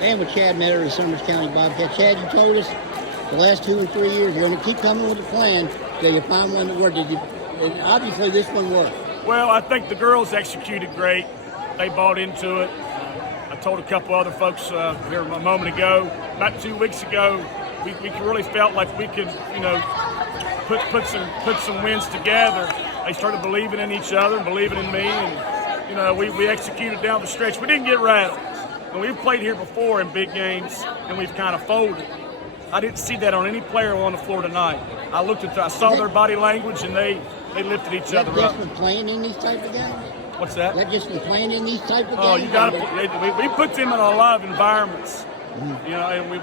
And with Chad Meador of the Summers County Bobcats. Chad, you told us the last 2 or 3 years you're going to keep coming with a plan till you find one that works. And obviously this one worked. Well, I think the girls executed great. They bought into it. I told a couple other folks here a moment ago, about 2 weeks ago, we really felt like we could, put some wins together. They started believing in each other, believing in me, and we executed down the stretch. We didn't get rattled. And we've played here before in big games, and we've kind of folded. I didn't see that on any player on the floor tonight. I saw their body language, and they lifted each other up. Just from playing in these type of games? What's that? That just from playing in these type of games? Oh, you got to. We put them in a lot of environments. Mm-hmm. And we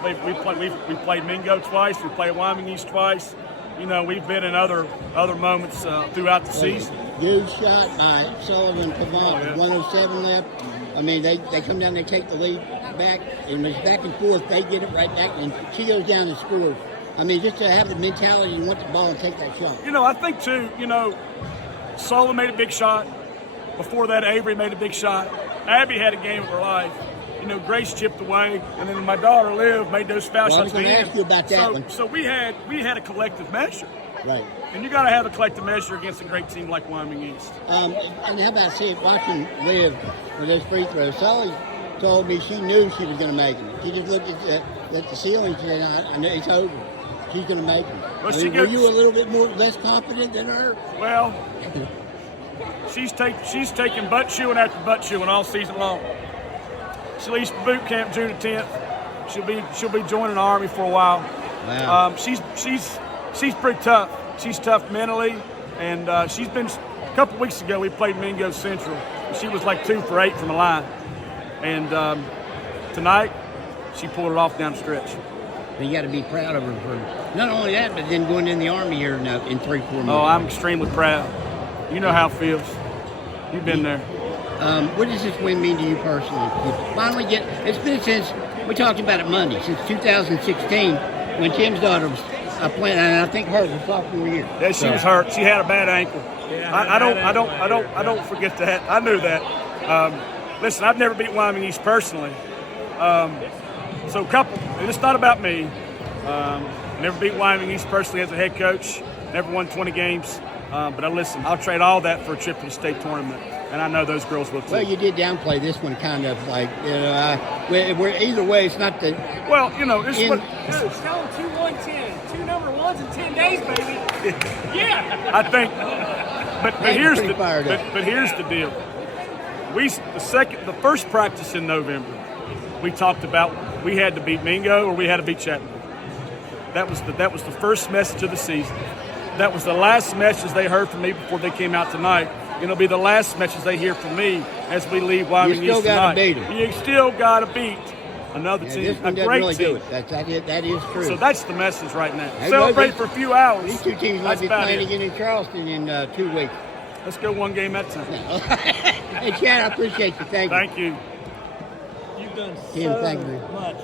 played Mingo twice. We played Wyoming East twice. We've been in other moments throughout the season. Good shot by Sullivan Pavant with 107 left. I mean, they come down, they take the lead back, and it's back and forth. They get it right back, and she goes down and scores. I mean, just to have the mentality and want the ball and take that shot. I think, too, Sullivan made a big shot. Before that, Avery made a big shot. Abby had a game of her life. Grace chipped away, and then my daughter Liv made those foul shots. I was going to ask you about that one. So we had a collective measure. Right. And you got to have a collective measure against a great team like Wyoming East. And how about watching Liv with those free throws? Sully told me she knew she was going to make them. She just looked at the ceiling and said, I know it's over. She's going to make them. Well, were you a little bit less confident than her? Well, she's taken butt chewing after butt chewing all season long. She leaves boot camp June 10th. She'll be joining the Army for a while. Wow. She's pretty tough. She's tough mentally, and she's been. A couple weeks ago, we played Mingo Central. She was like 2 for 8 from the line, and tonight she pulled it off down the stretch. You got to be proud of her for not only that, but then going in the Army here in 3-4 months. Oh, I'm extremely proud. You know how it feels. You've been there. What does this win mean to you personally? You finally it's been since, we talked about it Monday, since 2016 when Tim's daughter was playing, and I think hers was sophomore year. Yeah, she was hurt. She had a bad ankle. Yeah, I don't forget that. I knew that. Listen, I've never beat Wyoming East personally. It's not about me. Never beat Wyoming East personally as a head coach. Never won 20 games. But I'll trade all that for a trip to the state tournament. And I know those girls will too. Well, you did downplay this one kind of like, we're either way, it's not the... Well, this is what... Dude, tell them 2-1-10. 2 number ones in 10 days, baby. Yeah. I think... But here's the deal. The first practice in November, we talked about we had to beat Mingo or we had to beat Chattanooga. That was the first message of the season. That was the last message they heard from me before they came out tonight. It'll be the last message they hear from me as we leave Wyoming East tonight. You still got to beat another team, a great team. That is true. So that's the message right now. Celebrate for a few hours. These two teams might be playing again in Charleston in 2 weeks. Let's go one game at a time. Hey, Chad, I appreciate you. Thank you. Thank you. You've done Tim, so thank you. much.